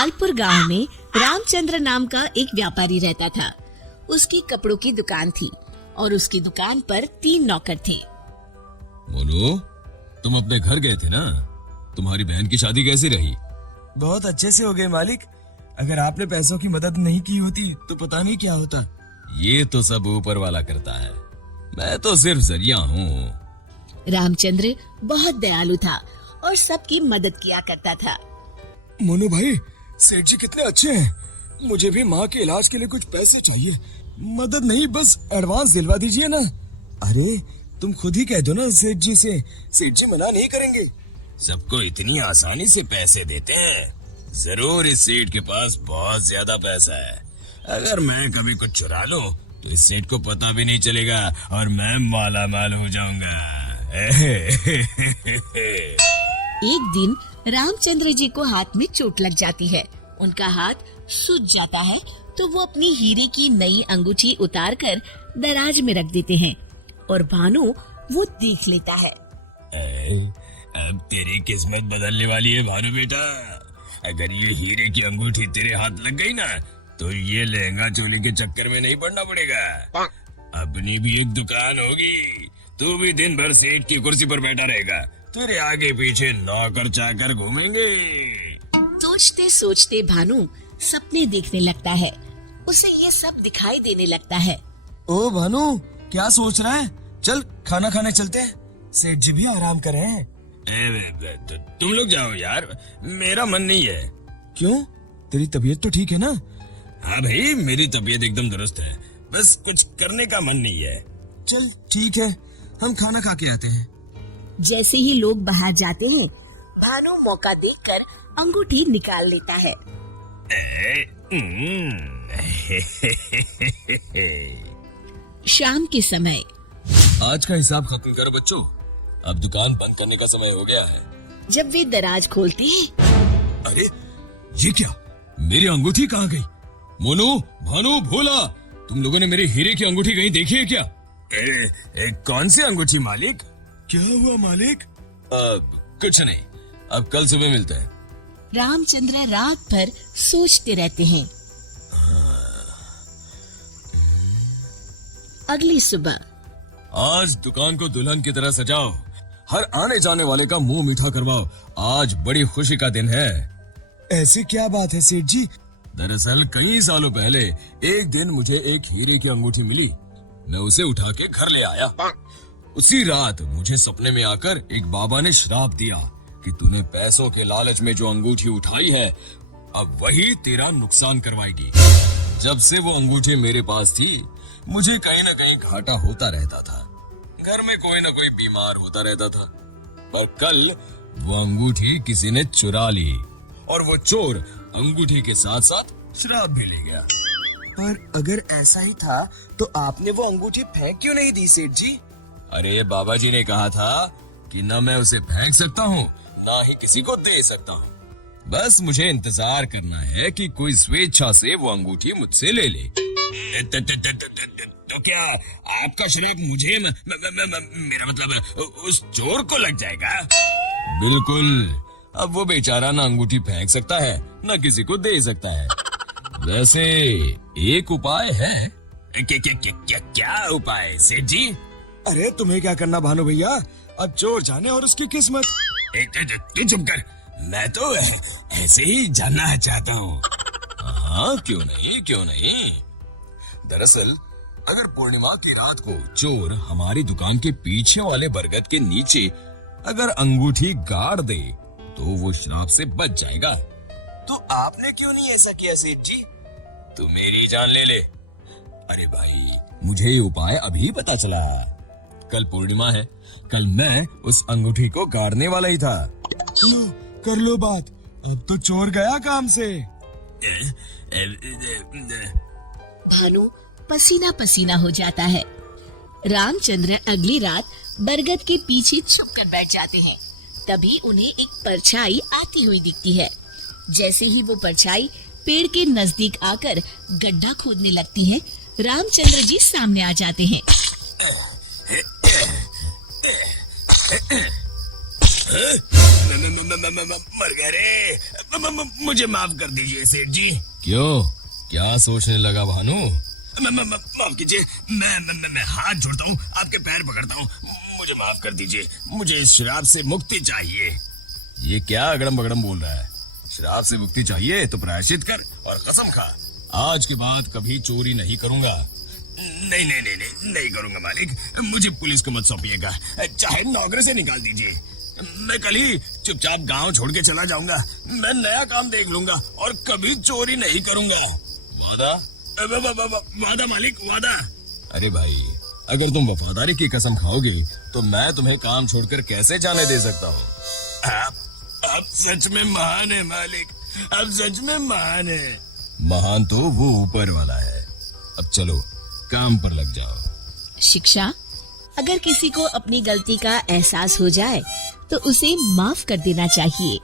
लालपुर गांव में रामचंद्र नाम का एक व्यापारी रहता था। उसकी कपड़ों की दुकान थी और उसकी दुकान पर 3 नौकर थे। मोनू, तुम अपने घर गए थे ना? तुम्हारी बहन की शादी कैसी रही? बहुत अच्छे से हो गए मालिक। अगर आपने पैसों की मदद नहीं की होती तो पता नहीं क्या होता। ये तो सब ऊपर वाला करता है, मैं तो सिर्फ जरिया हूँ। रामचंद्र बहुत दयालु था और सबकी मदद किया करता था। मोनू भाई, सेठ जी कितने अच्छे हैं। मुझे भी माँ के इलाज के लिए कुछ पैसे चाहिए। मदद नहीं, बस एडवांस दिलवा दीजिए ना। अरे तुम खुद ही कह दो ना सेठ जी से, सेठ जी मना नहीं करेंगे। सबको इतनी आसानी से पैसे देते हैं? जरूर इस सेठ के पास बहुत ज्यादा पैसा है। अगर मैं कभी कुछ चुरा लूं तो इस सेठ को पता भी नहीं चलेगा और मैं माला माल हो जाऊंगा। एक दिन रामचंद्र जी को हाथ में चोट लग जाती है। उनका हाथ सूज जाता है तो वो अपनी हीरे की नई अंगूठी उतार कर दराज में रख देते हैं और भानु वो देख लेता है। अब तेरी किस्मत बदलने वाली है भानु बेटा। अगर ये हीरे की अंगूठी तेरे हाथ लग गई ना तो ये लहंगा चोली के चक्कर में नहीं पड़ना पड़ेगा। अपनी भी एक दुकान होगी, तू भी दिन भर सेठ की कुर्सी पर बैठा रहेगा, तेरे आगे पीछे नौकर चाकर घूमेंगे। सोचते सोचते भानु सपने देखने लगता है। उसे ये सब दिखाई देने लगता है। ओ भानु, क्या सोच रहा है? चल खाना खाने चलते हैं, सेठ जी भी आराम कर रहे हैं। तुम लोग जाओ यार, मेरा मन नहीं है। क्यों? तेरी तबीयत तो ठीक है ना? हाँ भाई, मेरी तबीयत एकदम दुरुस्त है, बस कुछ करने का मन नहीं है। चल ठीक है, हम खाना खा के आते हैं। जैसे ही लोग बाहर जाते हैं, भानु मौका देखकर अंगूठी निकाल लेता है। शाम के समय आज का हिसाब खत्म करो बच्चों, अब दुकान बंद करने का समय हो गया है। जब वे दराज खोलते हैं, अरे ये क्या, मेरी अंगूठी कहाँ गई? मोनू, भानु, भोला, तुम लोगों ने मेरे हीरे की अंगूठी कहीं देखी है क्या? कौन सी अंगूठी मालिक? क्या हुआ मालिक? कुछ नहीं, अब कल सुबह मिलते हैं। रामचंद्र रात भर सोचते रहते हैं। अगली सुबह आज दुकान को दुल्हन की तरह सजाओ, हर आने जाने वाले का मुंह मीठा करवाओ, आज बड़ी खुशी का दिन है। ऐसी क्या बात है सेठ जी? दरअसल कई सालों पहले एक दिन मुझे एक हीरे की अंगूठी मिली, मैं उसे उठा के घर ले आया। उसी रात मुझे सपने में आकर एक बाबा ने श्राप दिया कि तूने पैसों के लालच में जो अंगूठी उठाई है अब वही तेरा नुकसान करवाएगी। जब से वो अंगूठी मेरे पास थी मुझे कहीं ना कहीं घाटा होता रहता था, घर में कोई ना कोई बीमार होता रहता था। पर कल वो अंगूठी किसी ने चुरा ली और वो चोर अंगूठी के साथ साथ शराब भी ले गया। पर अगर ऐसा ही था तो आपने वो अंगूठी फेंक क्यों नहीं दी सेठ जी? अरे बाबा जी ने कहा था कि न मैं उसे फेंक सकता हूँ ना ही किसी को दे सकता हूँ, बस मुझे इंतजार करना है कि कोई स्वेच्छा से वो अंगूठी मुझसे ले ले। तो क्या आपका श्राप मुझे मेरा मतलब उस चोर को लग जाएगा? बिल्कुल, अब वो बेचारा ना अंगूठी फेंक सकता है ना किसी को दे सकता है। वैसे एक उपाय है। क्या उपाय सेठ जी? अरे तुम्हें क्या करना भानु भैया, अब चोर जाने और उसकी किस्मत। तू चुप कर, मैं तो ऐसे ही जानना चाहता हूँ। हाँ क्यों नहीं, क्यों नहीं। दरअसल अगर पूर्णिमा की रात को चोर हमारी दुकान के पीछे वाले बरगद के नीचे अगर अंगूठी गाड़ दे तो वो श्राप से बच जाएगा। तो आपने क्यों नहीं ऐसा किया सेठ जी? तू मेरी जान ले ले। अरे भाई, मुझे ये उपाय अभी पता चला। कल पूर्णिमा है, कल मैं उस अंगूठी को गाड़ने वाला ही था। कर लो बात, अब तो चोर गया काम से। भानु पसीना पसीना हो जाता है। रामचंद्र अगली रात बरगद के पीछे छुपकर बैठ जाते हैं। तभी उन्हें एक परछाई आती हुई दिखती है। जैसे ही वो परछाई पेड़ के नजदीक आकर गड्ढा खोदने लगती है, रामचंद्र जी सामने आ जाते हैं। मर गए रे, मुझे माफ कर दीजिए सेठ जी। क्यों, क्या सोचने लगा भानु? माफ कीजिए, मैं हाथ जोड़ता हूँ, आपके पैर पकड़ता हूँ, मुझे माफ कर दीजिए। मुझे इस शराब से मुक्ति चाहिए। ये क्या अगड़म बगड़म बोल रहा है? शराब से मुक्ति चाहिए तो प्रायश्चित कर और कसम खा, आज के बाद कभी चोरी नहीं करूंगा। नहीं करूंगा मालिक। मुझे पुलिस को मत सौंपिएगा, चाहे नौकरी से निकाल दीजिए। मैं कल ही चुपचाप गांव छोड़ के चला जाऊंगा। मैं नया काम देख लूंगा और कभी चोरी नहीं करूंगा। वादा? वादा मालिक, वादा। अरे भाई, अगर तुम वफादारी की कसम खाओगे तो मैं तुम्हें काम छोड़कर कैसे जाने दे सकता हूँ? आप सच में महान है मालिक, आप सच में महान है। महान तो वो ऊपर वाला है। अब चलो काम पर लग जाओ। शिक्षा, अगर किसी को अपनी गलती का एहसास हो जाए तो उसे माफ कर देना चाहिए।